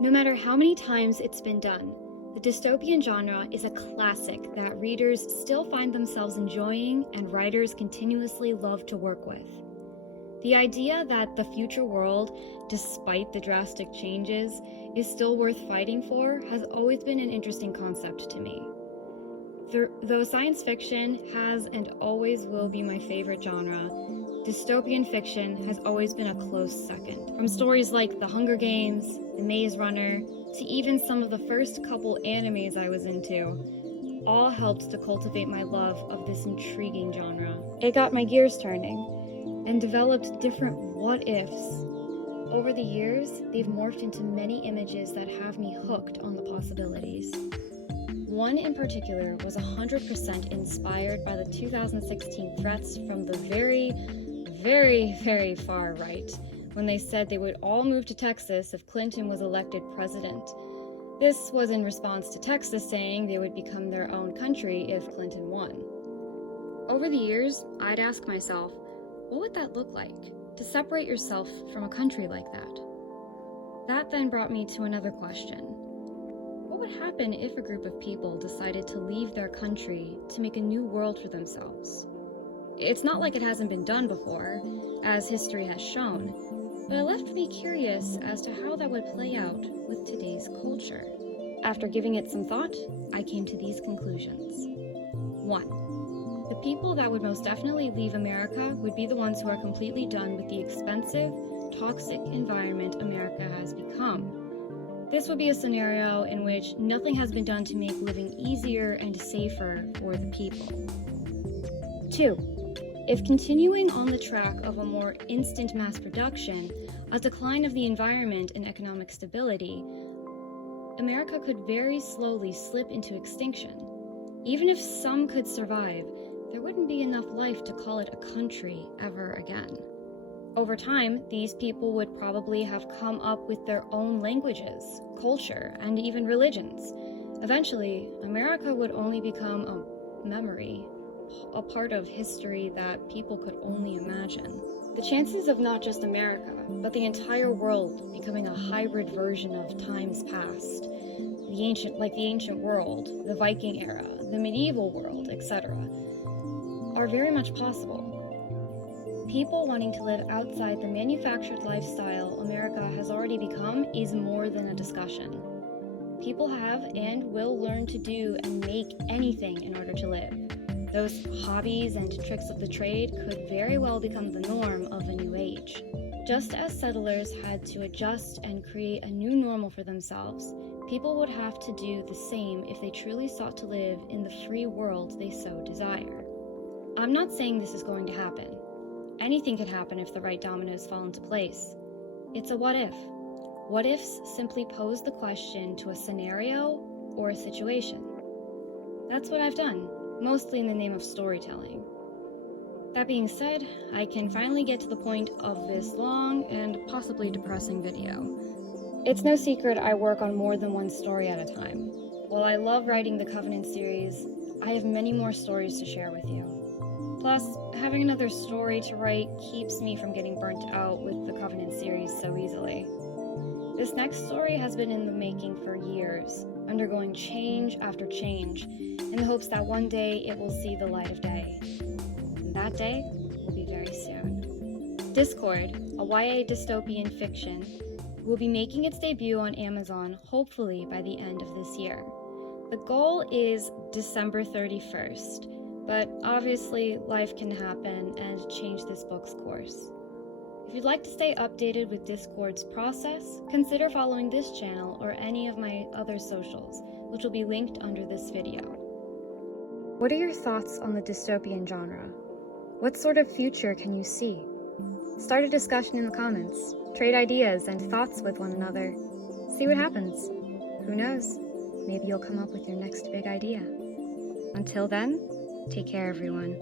No matter how many times it's been done, the dystopian genre is a classic that readers still find themselves enjoying and writers continuously love to work with. The idea that the future world, despite the drastic changes, is still worth fighting for has always been an interesting concept to me. Though science fiction has and always will be my favorite genre, dystopian fiction has always been a close second. From stories like The Hunger Games, The Maze Runner, to even some of the first couple animes I was into, all helped to cultivate my love of this intriguing genre. It got my gears turning and developed different what-ifs. Over the years, they've morphed into many images that have me hooked on the possibilities. One in particular was 100% inspired by the 2016 threats from the very far right, when they said they would all move to Texas if Clinton was elected president. This was in response to Texas saying they would become their own country if Clinton won. Over the years, I'd ask myself, what would that look like, to separate yourself from a country like that? That then brought me to another question. What would happen if a group of people decided to leave their country to make a new world for themselves? It's not like it hasn't been done before, as history has shown, but it left me curious as to how that would play out with today's culture. After giving it some thought, I came to these conclusions. 1. The people that would most definitely leave America would be the ones who are completely done with the expensive, toxic environment America has become. This would be a scenario in which nothing has been done to make living easier and safer for the people. 2. If continuing on the track of a more instant mass production, a decline of the environment and economic stability, America could very slowly slip into extinction. Even if some could survive, there wouldn't be enough life to call it a country ever again. Over time, these people would probably have come up with their own languages, culture, and even religions. Eventually, America would only become a memory, a part of history that people could only imagine. The chances of not just America, but the entire world becoming a hybrid version of times past, the ancient world, the Viking era, the medieval world, etc., are very much possible. People wanting to live outside the manufactured lifestyle America has already become is more than a discussion. People have and will learn to do and make anything in order to live. Those hobbies and tricks of the trade could very well become the norm of a new age. Just as settlers had to adjust and create a new normal for themselves, people would have to do the same if they truly sought to live in the free world they so desire. I'm not saying this is going to happen. Anything could happen if the right dominoes fall into place. It's a what if. What ifs simply pose the question to a scenario or a situation. That's what I've done, mostly in the name of storytelling. That being said, I can finally get to the point of this long and possibly depressing video. It's no secret I work on more than one story at a time. While I love writing the Covenant series, I have many more stories to share with you. Plus, having another story to write keeps me from getting burnt out with the Covenant series so easily. This next story has been in the making for years, undergoing change after change, in the hopes that one day it will see the light of day. And that day will be very soon. Discord, a YA dystopian fiction, will be making its debut on Amazon hopefully by the end of this year. The goal is December 31st. But obviously, life can happen and change this book's course. If you'd like to stay updated with Discord's process, consider following this channel or any of my other socials, which will be linked under this video. What are your thoughts on the dystopian genre? What sort of future can you see? Start a discussion in the comments, trade ideas and thoughts with one another. See what happens. Who knows? Maybe you'll come up with your next big idea. Until then, take care, everyone.